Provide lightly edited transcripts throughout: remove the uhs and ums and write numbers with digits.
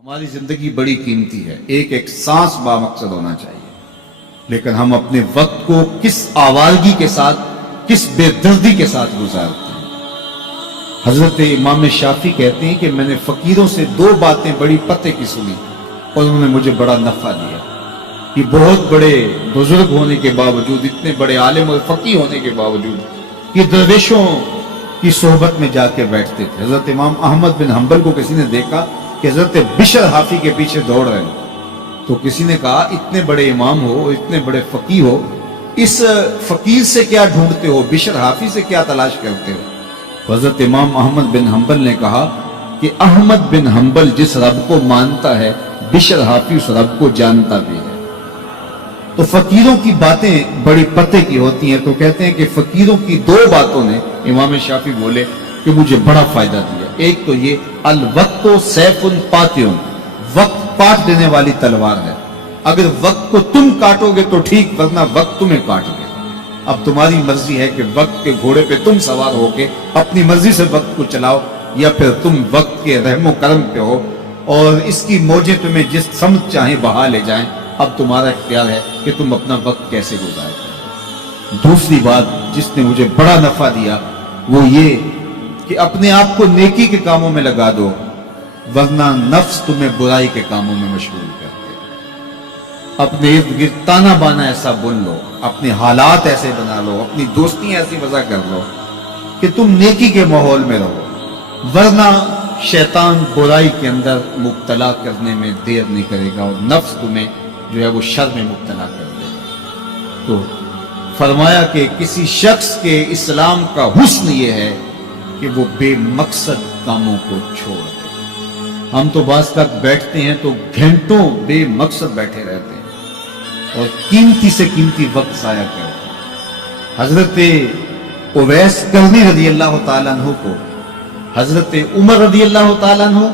ہماری زندگی بڑی قیمتی ہے، ایک ایک سانس بامقصد ہونا چاہیے، لیکن ہم اپنے وقت کو کس آوارگی کے ساتھ، کس بے دردی کے ساتھ گزارتے ہیں۔ حضرت امام شافعی کہتے ہیں کہ میں نے فقیروں سے دو باتیں بڑی پتے کی سنی اور انہوں نے مجھے بڑا نفع دیا۔ کہ بہت بڑے بزرگ ہونے کے باوجود، اتنے بڑے عالم اور فقیہ ہونے کے باوجود یہ درویشوں کی صحبت میں جا کے بیٹھتے تھے۔ حضرت امام احمد بن حنبل کو کسی نے دیکھا کہ حضرت بشر حافی کے پیچھے دوڑ رہے ہیں، تو کسی نے کہا اتنے بڑے امام ہو، اتنے بڑے فقیہ ہو، اس فقیر سے کیا ڈھونڈتے ہو، بشر حافی سے کیا تلاش کرتے ہو؟ حضرت امام احمد بن حنبل نے کہا کہ احمد بن حنبل جس رب کو مانتا ہے، بشر حافی اس رب کو جانتا بھی ہے۔ تو فقیروں کی باتیں بڑی پتے کی ہوتی ہیں، تو کہتے ہیں کہ فقیروں کی دو باتوں نے، امام شافعی بولے، کہ مجھے بڑا فائدہ دیا۔ ایک تو یہ الوقت سیف پاتیون، وقت کاٹ دینے والی تلوار ہے، اگر وقت کو تم کاٹو گے تو ٹھیک، ورنہ وقت تمہیں کاٹ گے۔ اب تمہاری مرضی ہے کہ وقت کے گھوڑے پہ تم سوار ہو کے اپنی مرضی سے وقت کو چلاؤ، یا پھر تم وقت کے رحم و کرم پہ ہو اور اس کی موجیں تمہیں جس سمت چاہیں بہا لے جائیں۔ اب تمہارا اختیار ہے کہ تم اپنا وقت کیسے گزارتے۔ دوسری بات جس نے مجھے بڑا نفع دیا وہ یہ کہ اپنے آپ کو نیکی کے کاموں میں لگا دو، ورنہ نفس تمہیں برائی کے کاموں میں مشغول کرتے۔ اپنے ارد گرد تانا بانا ایسا بن لو، اپنے حالات ایسے بنا لو، اپنی دوستی ایسی وضع کر لو کہ تم نیکی کے ماحول میں رہو، ورنہ شیطان برائی کے اندر مبتلا کرنے میں دیر نہیں کرے گا اور نفس تمہیں جو ہے وہ شر میں مبتلا کر دے گا۔ تو فرمایا کہ کسی شخص کے اسلام کا حسن یہ ہے کہ وہ بے مقصد کاموں کو چھوڑ دے۔ ہم تو بعض تک بیٹھتے ہیں تو گھنٹوں بے مقصد بیٹھے رہتے ہیں اور قیمتی سے قیمتی وقت ضائع کرتے ہیں۔ حضرت اویس کرنی رضی اللہ تعالیٰ عنہ کو حضرت عمر رضی اللہ تعالیٰ عنہ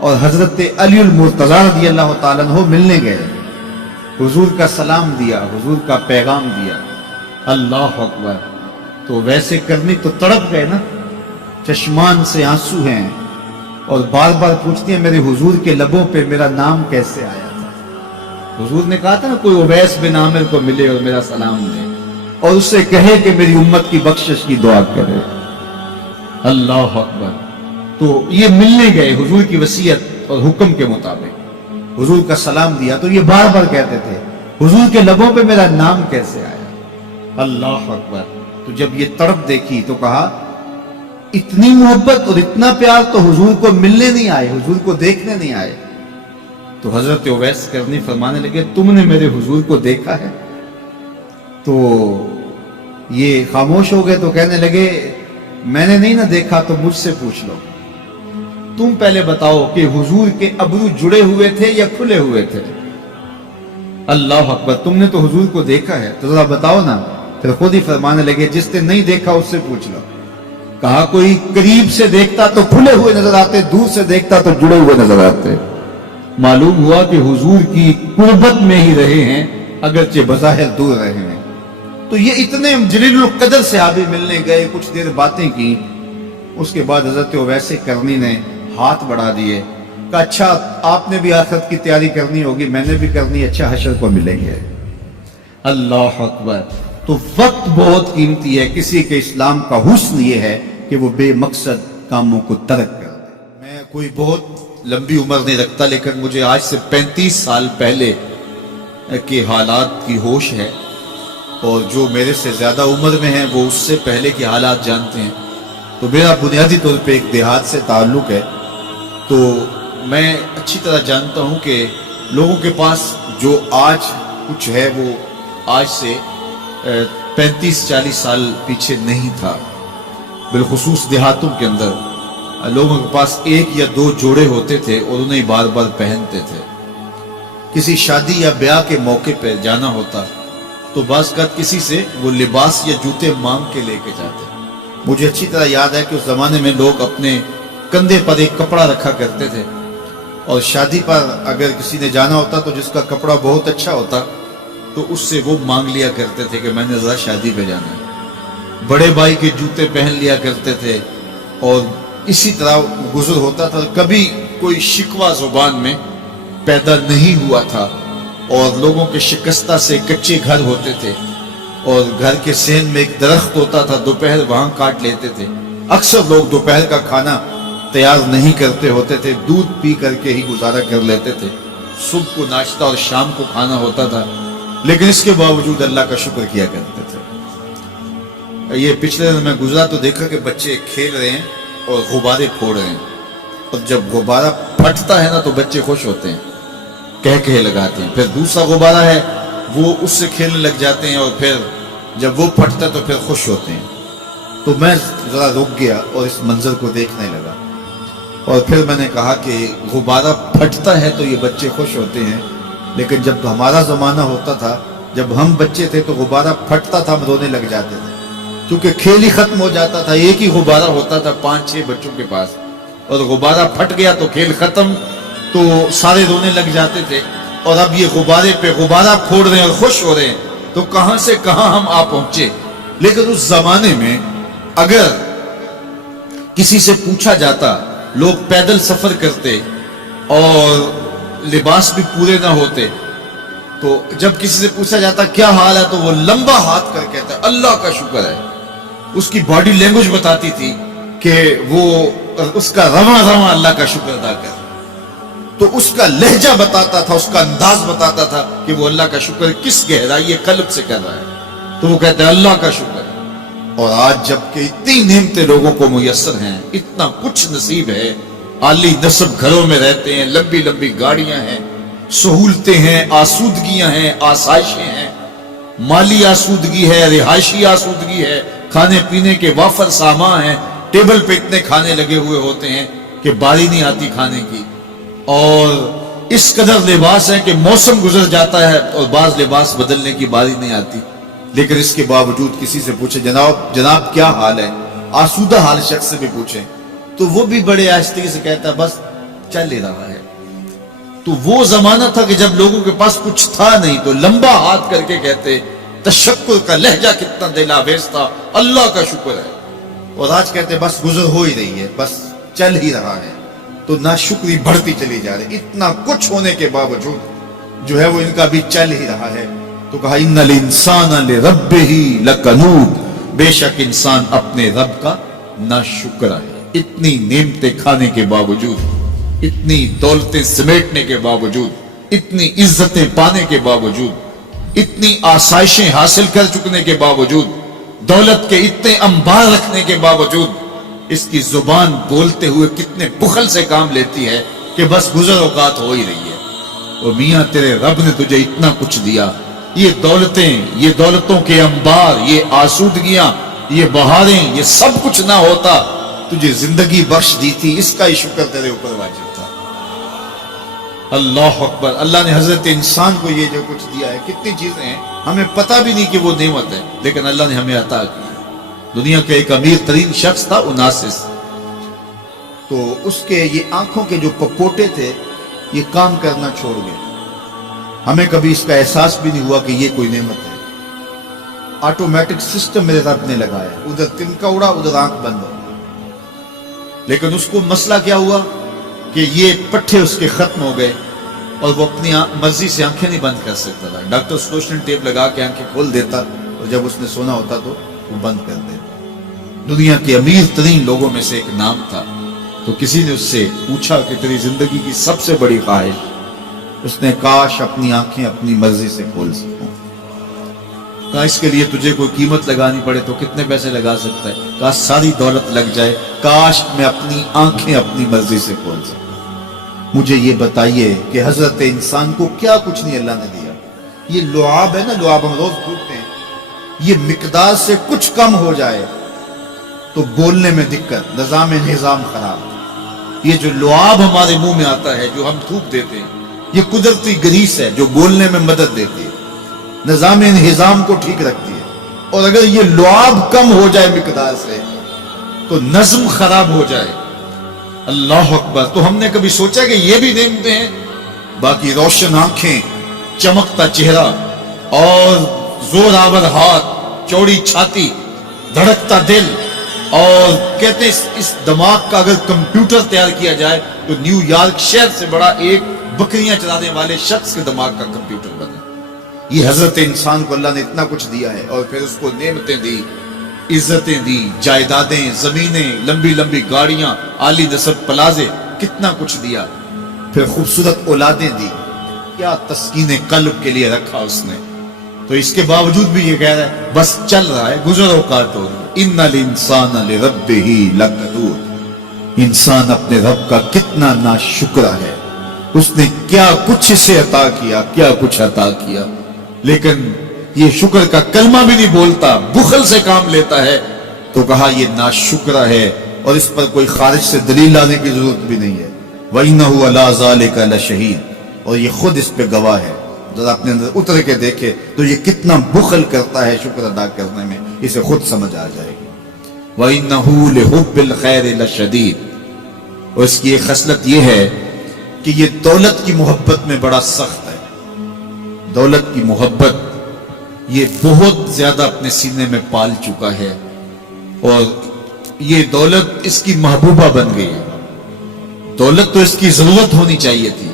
اور حضرت علی المرتضیٰ رضی اللہ تعالیٰ عنہ ملنے گئے، حضور کا سلام دیا، حضور کا پیغام دیا، اللہ اکبر۔ تو ویسے کرنی تو تڑپ گئے نا، چشمان سے آنسو ہیں اور بار بار پوچھتی ہیں میرے حضور کے لبوں پہ میرا نام کیسے آیا تھا۔ حضور نے کہا تھا نا کوئی اویس بن عامر کو ملے اور میرا سلام دے اور اس سے کہے کہ میری امت کی بخشش کی دعا کرے، اللہ اکبر۔ تو یہ ملنے گئے حضور کی وصیت اور حکم کے مطابق، حضور کا سلام دیا، تو یہ بار بار کہتے تھے حضور کے لبوں پہ میرا نام کیسے آیا، اللہ اکبر۔ تو جب یہ تڑپ دیکھی تو کہا اتنی محبت اور اتنا پیار تو حضور کو ملنے نہیں آئے، حضور کو دیکھنے نہیں آئے۔ تو حضرت اویس کرنی فرمانے لگے تم نے میرے حضور کو دیکھا ہے؟ تو یہ خاموش ہو گئے، تو کہنے لگے میں نے نہیں نہ دیکھا تو مجھ سے پوچھ لو، تم پہلے بتاؤ کہ حضور کے ابرو جڑے ہوئے تھے یا کھلے ہوئے تھے؟ اللہ اکبر، تم نے تو حضور کو دیکھا ہے تو ذرا بتاؤ نا۔ پھر خود ہی فرمانے لگے جس نے نہیں دیکھا اس سے پوچھ لو۔ کہا کوئی قریب سے دیکھتا تو کھلے ہوئے نظر آتے، دور سے دیکھتا تو جڑے ہوئے نظر آتے۔ معلوم ہوا کہ حضور کی قربت میں ہی رہے ہیں اگرچہ بظاہر دور رہے ہیں۔ تو یہ اتنے جلیل القدر صحابی ملنے گئے، کچھ دیر باتیں کی، اس کے بعد حضرت اویس کرنی نے ہاتھ بڑھا دیے، کہا اچھا آپ نے بھی آخرت کی تیاری کرنی ہوگی، میں نے بھی کرنی، اچھا حشر کو ملیں گے۔ اللہ اکبر۔ تو وقت بہت قیمتی ہے، کسی کے اسلام کا حسن یہ ہے کہ وہ بے مقصد کاموں کو ترک کر دے۔ میں کوئی بہت لمبی عمر نہیں رکھتا، لیکن مجھے آج سے 35 سال پہلے کے حالات کی ہوش ہے، اور جو میرے سے زیادہ عمر میں ہیں وہ اس سے پہلے کے حالات جانتے ہیں۔ تو میرا بنیادی طور پہ ایک دیہات سے تعلق ہے، تو میں اچھی طرح جانتا ہوں کہ لوگوں کے پاس جو آج کچھ ہے وہ آج سے 35-40 سال پیچھے نہیں تھا۔ بالخصوص دیہاتوں کے اندر لوگوں کے پاس ایک یا دو جوڑے ہوتے تھے اور انہیں بار بار پہنتے تھے۔ کسی شادی یا بیاہ کے موقع پہ جانا ہوتا تو بعض اوقات کسی سے وہ لباس یا جوتے مانگ کے لے کے جاتے۔ مجھے اچھی طرح یاد ہے کہ اس زمانے میں لوگ اپنے کندھے پر ایک کپڑا رکھا کرتے تھے، اور شادی پر اگر کسی نے جانا ہوتا تو جس کا کپڑا بہت اچھا ہوتا تو اس سے وہ مانگ لیا کرتے تھے کہ میں نے ذرا شادی پہ جانا ہے۔ بڑے بھائی کے جوتے پہن لیا کرتے تھے، اور اسی طرح گزر ہوتا تھا۔ کبھی کوئی شکوہ زبان میں پیدا نہیں ہوا تھا، اور لوگوں کے شکستہ سے کچے گھر ہوتے تھے، اور گھر کے سین میں ایک درخت ہوتا تھا، دوپہر وہاں کاٹ لیتے تھے۔ اکثر لوگ دوپہر کا کھانا تیار نہیں کرتے ہوتے تھے، دودھ پی کر کے ہی گزارا کر لیتے تھے۔ صبح کو ناشتہ اور شام کو کھانا ہوتا تھا، لیکن اس کے باوجود اللہ کا شکر کیا کرتے تھے۔ یہ پچھلے دن میں گزرا تو دیکھا کہ بچے کھیل رہے ہیں اور غبارے پھوڑ رہے ہیں، اور جب غبارہ پھٹتا ہے نا تو بچے خوش ہوتے ہیں، کہے لگاتے ہیں۔ پھر دوسرا غبارہ ہے، وہ اس سے کھیلنے لگ جاتے ہیں، اور پھر جب وہ پھٹتا تو پھر خوش ہوتے ہیں۔ تو میں ذرا رک گیا اور اس منظر کو دیکھنے لگا، اور پھر میں نے کہا کہ غبارہ پھٹتا ہے تو یہ بچے خوش ہوتے ہیں، لیکن جب ہمارا زمانہ ہوتا تھا، جب ہم بچے تھے تو غبارہ پھٹتا تھا، ہم رونے لگ جاتے تھے، کیونکہ کھیل ہی ختم ہو جاتا تھا۔ ایک ہی غبارہ ہوتا تھا 5-6 بچوں کے پاس، اور غبارہ پھٹ گیا تو کھیل ختم، تو سارے رونے لگ جاتے تھے۔ اور اب یہ غبارے پہ غبارہ پھوڑ رہے ہیں اور خوش ہو رہے ہیں، تو کہاں سے کہاں ہم آ پہنچے۔ لیکن اس زمانے میں اگر کسی سے پوچھا جاتا، لوگ پیدل سفر کرتے اور لباس بھی پورے نہ ہوتے، تو جب کسی سے پوچھا جاتا کیا حال ہے تو وہ لمبا ہاتھ کر کہتا ہے اللہ کا شکر ہے۔ اس کی باڈی لینگویج بتاتی تھی کہ وہ اس کا رواں رواں اللہ کا شکر ادا کر، تو اس کا لہجہ بتاتا تھا، اس کا انداز بتاتا تھا کہ وہ اللہ کا شکر کس گہرائی قلب سے کر رہا ہے، تو وہ کہتے ہیں اللہ کا شکر۔ اور آج جب کہ اتنی نعمتیں لوگوں کو میسر ہیں، اتنا کچھ نصیب ہے، عالی نصب گھروں میں رہتے ہیں، لمبی لمبی گاڑیاں ہیں، سہولتیں ہیں، آسودگیاں ہیں، آسائشیں ہیں، مالی آسودگی ہے، رہائشی آسودگی ہے، کھانے پینے کے وافر سامان ہیں، ٹیبل پہ اتنے کھانے لگے ہوئے ہوتے ہیں کہ باری نہیں آتی کھانے کی، اور اس قدر لباس ہے کہ موسم گزر جاتا ہے اور بعض لباس بدلنے کی باری نہیں آتی۔ لیکن اس کے باوجود کسی سے پوچھے جناب کیا حال ہے، آسودہ حال شخص سے بھی پوچھیں تو وہ بھی بڑے آہستگی سے کہتا ہے بس چل ہی رہا ہے۔ تو وہ زمانہ تھا کہ جب لوگوں کے پاس کچھ تھا نہیں تو لمبا ہاتھ کر کے کہتے، تشکر کا لہجہ کتنا دل آویز تھا، اللہ کا شکر ہے۔ اور آج کہتے بس گزر ہو ہی رہی ہے، بس چل ہی رہا ہے، تو ناشکری بڑھتی چلی جا رہی۔ اتنا کچھ ہونے کے باوجود جو ہے وہ ان کا بھی چل ہی رہا ہے۔ تو کہا ان الانسان لربہ لکنود، بے شک انسان اپنے رب کا ناشکر ہے۔ اتنی نعمتیں کھانے کے باوجود، اتنی دولتیں سمیٹنے کے باوجود، اتنی عزتیں پانے کے باوجود، اتنی آسائشیں حاصل کر چکنے کے باوجود، دولت کے اتنے انبار رکھنے کے باوجود، اس کی زبان بولتے ہوئے کتنے بخل سے کام لیتی ہے کہ بس گزر اوقات ہو ہی رہی ہے۔ اور میاں تیرے رب نے تجھے اتنا کچھ دیا، یہ دولتیں، یہ دولتوں کے انبار، یہ آسودگیاں، یہ بہاریں، یہ سب کچھ نہ ہوتا، تجھے زندگی بخش دی تھی، اس کا ہی شکر تیرے اوپر واجب تھا۔ اللہ اکبر۔ اللہ نے حضرت انسان کو یہ جو کچھ دیا ہے، کتنی چیزیں ہیں ہمیں پتہ بھی نہیں کہ وہ نعمت ہے، لیکن اللہ نے ہمیں عطا کی۔ دنیا کے ایک امیر ترین شخص تھا اوناسس، تو اس کے یہ آنکھوں کے جو پپوٹے تھے یہ کام کرنا چھوڑ گئے۔ ہمیں کبھی اس کا احساس بھی نہیں ہوا کہ یہ کوئی نعمت ہے۔ آٹومیٹک سسٹم میرے رب نے لگایا، ادھر تنکا اڑا ادھر آنکھ بند ہو، لیکن اس کو مسئلہ کیا ہوا کہ یہ پٹھے اس کے ختم ہو گئے اور وہ اپنی مرضی سے آنکھیں نہیں بند کر سکتا تھا۔ ڈاکٹر سلوشن ٹیپ لگا کے آنکھیں کھول دیتا اور جب اس نے سونا ہوتا تو وہ بند کر دیتا۔ دنیا کے امیر ترین لوگوں میں سے ایک نام تھا، تو کسی نے اس سے پوچھا کہ تیری زندگی کی سب سے بڑی خواہش؟ اس نے کاش اپنی آنکھیں اپنی مرضی سے کھول سکوں۔ کہا اس کے لیے تجھے کوئی قیمت لگانی پڑے تو کتنے پیسے لگا سکتا ہے؟ کہا ساری دولت لگ جائے، کاش میں اپنی آنکھیں اپنی مرضی سے کھول سکوں۔ مجھے یہ بتائیے کہ حضرت انسان کو کیا کچھ نہیں اللہ نے دیا۔ یہ لعاب ہے نا، لعاب ہم روز پھوٹتے ہیں، یہ مقدار سے کچھ کم ہو جائے تو بولنے میں دقت، نظام خراب۔ یہ جو لعاب ہمارے منہ میں آتا ہے، جو ہم تھوک دیتے ہیں، یہ قدرتی گریس ہے جو بولنے میں مدد دیتی ہے، نظام انہضام کو ٹھیک رکھتی ہے۔ اور اگر یہ لعاب کم ہو جائے مقدار سے تو نظم خراب ہو جائے۔ اللہ اکبر۔ تو ہم نے کبھی سوچا کہ یہ بھی نعمتیں ہیں؟ باقی روشن آنکھیں، چمکتا چہرہ اور زور آور ہاتھ، چوڑی چھاتی، دھڑکتا دل، اور کہتے ہیں اس دماغ کا اگر کمپیوٹر تیار کیا جائے تو نیو یارک شہر سے بڑا ایک بکریاں چلانے والے شخص کے دماغ کا کمپیوٹر بنے. یہ حضرت انسان کو اللہ نے اتنا کچھ دیا ہے اور پھر اس کو نعمتیں دی, عزتیں دی, جائیدادیں, زمینیں, لمبی لمبی گاڑیاں, عالی نسب پلازے, کتنا کچھ دیا. پھر خوبصورت اولادیں دی, کیا تسکین قلب کے لیے رکھا اس نے. تو اس کے باوجود بھی یہ کہہ رہا ہے بس چل رہا ہے, گزر اوقات ہو رہی ہے. ان الانسان لربہ لکنود, انسان اپنے رب کا کتنا ناشکرا ہے. اس نے کیا کچھ اسے عطا کیا, کیا کچھ عطا کیا, لیکن یہ شکر کا کلمہ بھی نہیں بولتا, بخل سے کام لیتا ہے. تو کہا یہ ناشکرا ہے اور اس پر کوئی خارج سے دلیل لانے کی ضرورت بھی نہیں ہے. وَإِنَّهُ عَلَىٰ ذَلِكَ لَشَهِيدٌ, اور یہ خود اس پہ گواہ ہے. ذرا اپنے اندر اتر کے دیکھے تو یہ کتنا بخل کرتا ہے شکر ادا کرنے میں, اسے خود سمجھ آ جائے گی. وَإِنَّهُ لِحُبِّ الْخَيْرِ لَشَدِيدٌ, اور اس کی ایک خصلت یہ ہے کہ یہ دولت کی محبت میں بڑا سخت ہے. دولت کی محبت یہ بہت زیادہ اپنے سینے میں پال چکا ہے اور یہ دولت اس کی محبوبہ بن گئی ہے. دولت تو اس کی ضرورت ہونی چاہیے تھی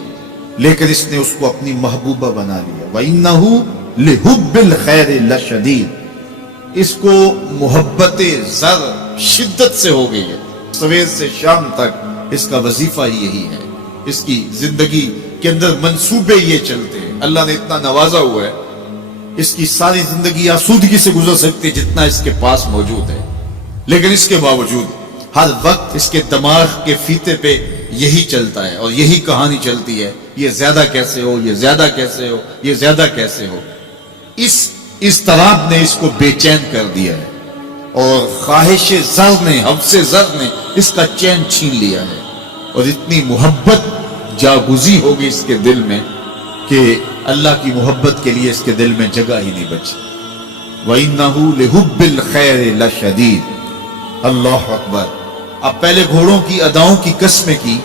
لیکن اس نے اس کو اپنی محبوبہ بنا لیا. وَإِنَّهُ لِحُبِّ الْخَيْرِ لَشَدِيدٌ, اس کو محبت زر شدت سے ہو گئی ہے. سویر سے شام تک اس کا وظیفہ ہی یہی ہے. اس کی زندگی کے اندر منصوبے یہ چلتے ہیں. اللہ نے اتنا نوازا ہوا ہے, اس کی ساری زندگی آسودگی سے گزر سکتی جتنا اس کے پاس موجود ہے, لیکن اس کے باوجود ہر وقت اس کے دماغ کے فیتے پہ یہی چلتا ہے اور یہی کہانی چلتی ہے, یہ زیادہ کیسے ہو, یہ زیادہ کیسے ہو, یہ زیادہ کیسے ہو. اس اضطراب نے اس کو بے چین کر دیا ہے اور خواہش زر نے, حوث زر نے اس کا چین چھین لیا ہے. اور اتنی محبت جاگزی ہوگی اس کے دل میں کہ اللہ کی محبت کے لیے اس کے دل میں جگہ ہی نہیں بچی. وَإِنَّهُ لِحُبِّ الْخَيْرِ لَشَدِيدٌ. اللہ اکبر. اب پہلے گھوڑوں کی اداؤں کی قسمیں کی,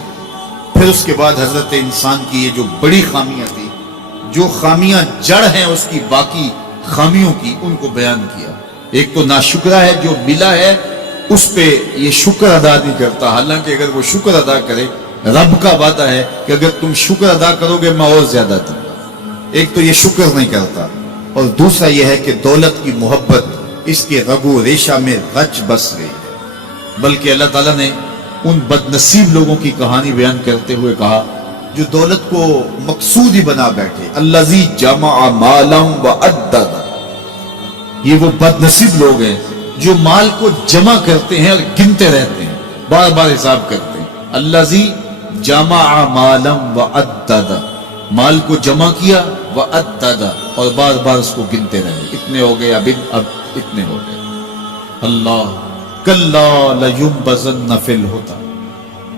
پھر اس کے بعد حضرت انسان کی یہ جو بڑی خامیاں تھی, جو خامیاں جڑ ہیں اس کی باقی خامیوں کی, ان کو بیان کیا. ایک تو ناشکرا ہے, جو ملا ہے اس پہ یہ شکر ادا نہیں کرتا, حالانکہ اگر وہ شکر ادا کرے, رب کا وعدہ ہے کہ اگر تم شکر ادا کرو گے میں اور زیادہ دوں گا. ایک تو یہ شکر نہیں کرتا, اور دوسرا یہ ہے کہ دولت کی محبت اس کے رگو ریشہ میں رچ بس گئی ہے. بلکہ اللہ تعالیٰ نے ان بد نصیب لوگوں کی کہانی بیان کرتے ہوئے کہا جو دولت کو مقصود ہی بنا بیٹھے. الذی جمع مالا وعدد, یہ وہ بد نصیب لوگ ہیں جو مال کو جمع کرتے ہیں اور گنتے رہتے ہیں, بار بار حساب کرتے ہیں. الذی جمع مالا وعدد, مال کو جمع کیا, وعدد, اور بار بار اس کو گنتے رہے. اتنے ہو گئے, اب اتنے ہو گئے. اللہ کلا لینبذن فی الحطام.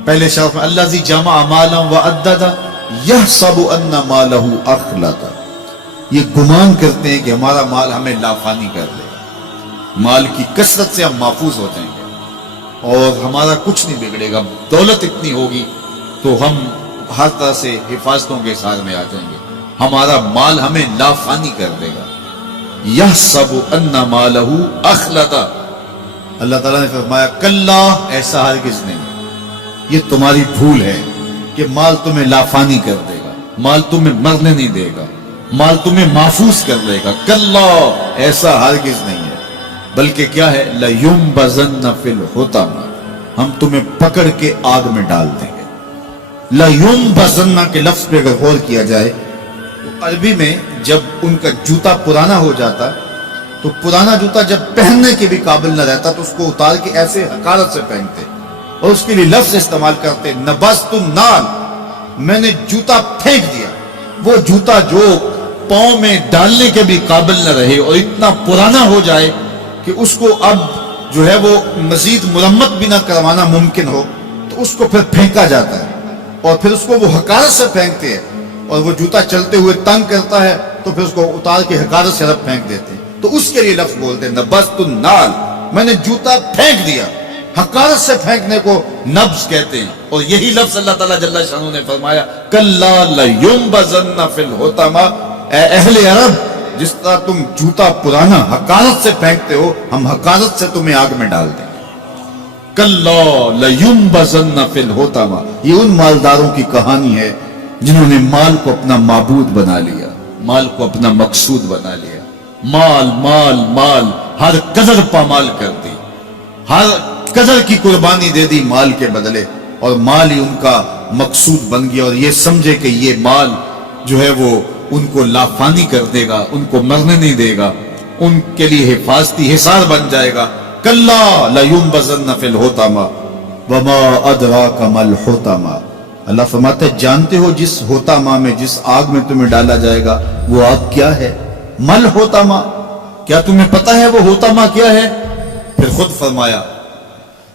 پہلے شرف میں الذی جمع مالا وعدد یحسب ان مالہ اخلد, یہ گمان کرتے ہیں کہ ہمارا مال ہمیں لافانی کر دے, مال کی کثرت سے ہم محفوظ ہو جائیں گے اور ہمارا کچھ نہیں بگڑے گا. دولت اتنی ہوگی تو ہم ہر طرح سے حفاظتوں کے ساتھ میں آ جائیں گے, ہمارا مال ہمیں لافانی کر دے گا. یحسب ان مالہ اخلد. اللہ تعالیٰ نے فرمایا کلا, ایسا ہرگز نہیں, یہ تمہاری بھول ہے کہ مال تمہیں لافانی کر دے گا, مال تمہیں مرنے نہیں دے گا, مال تمہیں محفوظ کر لے گا. کلا, ایسا ہرگز نہیں ہے, بلکہ کیا ہے, لَيُنبَذَنَّ فِي الْحُطَمَةِ, ہم تمہیں پکڑ کے آگ میں ڈال دیں گے. لَيُنبَذَنَّ کے لفظ پہ اگر غور کیا جائے تو عربی میں جب ان کا جوتا پرانا ہو جاتا تو پرانا جوتا جب پہننے کے بھی قابل نہ رہتا تو اس کو اتار کے ایسے حقارت سے پہنتے اور اس کے لیے لفظ استعمال کرتے نبذت النال, میں نے جوتا پھینک دیا. وہ جوتا جو پاؤں میں ڈالنے کے بھی قابل نہ رہے اور اتنا پرانا ہو جائے کہ اس کو اب جو ہے وہ مزید مرمت بھی نہ کروانا ممکن ہو, تو اس کو پھر پھینکا جاتا ہے اور پھر اس کو وہ حقارت سے پھینکتے ہیں, اور وہ جوتا چلتے ہوئے تنگ کرتا ہے تو پھر اس کو اتار کے حقارت سے رب پھینک دیتے ہیں. تو اس کے لیے لفظ بولتے ہیں نبذت النال, میں نے جوتا پھینک دیا. حقارت سے پھینکنے کو نبض کہتے ہیں, اور یہی لفظ اللہ تعالیٰ جل شانہ نے فرمایا کلا لینبذن فی الحطمہ. اے اہل عرب, جس طرح تم جوتا پرانا حقارت سے پھینکتے ہو, ہم حقارت سے تمہیں آگ میں ڈال دیں گے. کلا لیمبزن فی الحطمہ. یہ ان مالداروں کی کہانی ہے جنہوں نے مال کو اپنا معبود بنا لیا، مال کو اپنا مقصود بنا لیا. مال مال مال، ہر قدر پامال کر دی، ہر قدر کی قربانی دے دی مال کے بدلے، اور مال ہی ان کا مقصود بن گیا. اور یہ سمجھے کہ یہ مال جو ہے وہ ان کو لافانی کر دے گا، ان کو مرنے نہیں دے گا، ان کے لیے حفاظتی حصار بن جائے گا. کلا لیمبزن فی الحطمہ وما ادراک ما الحطمہ. اللہ فرماتا ہے جانتے ہو جس حطمہ میں، جس آگ میں تمہیں ڈالا جائے گا وہ آگ کیا ہے؟ مل حطمہ، کیا تمہیں پتا ہے وہ حطمہ کیا ہے؟ پھر خود فرمایا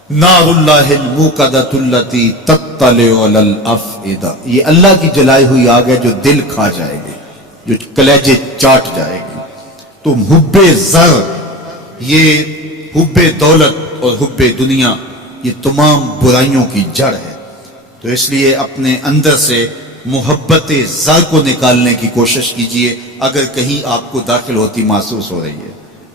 نار اللہ الموقدۃ التی تطلع علی الافئدہ. یہ اللہ کی جلائی ہوئی آگ ہے جو دل کھا جائے گی، جو کلیجے چاٹ جائے گی. تم حب زر، یہ حب دولت اور حب دنیا، یہ تمام برائیوں کی جڑ ہے. تو اس لیے اپنے اندر سے محبت زر کو نکالنے کی کوشش کیجئے اگر کہیں آپ کو داخل ہوتی محسوس ہو رہی ہے.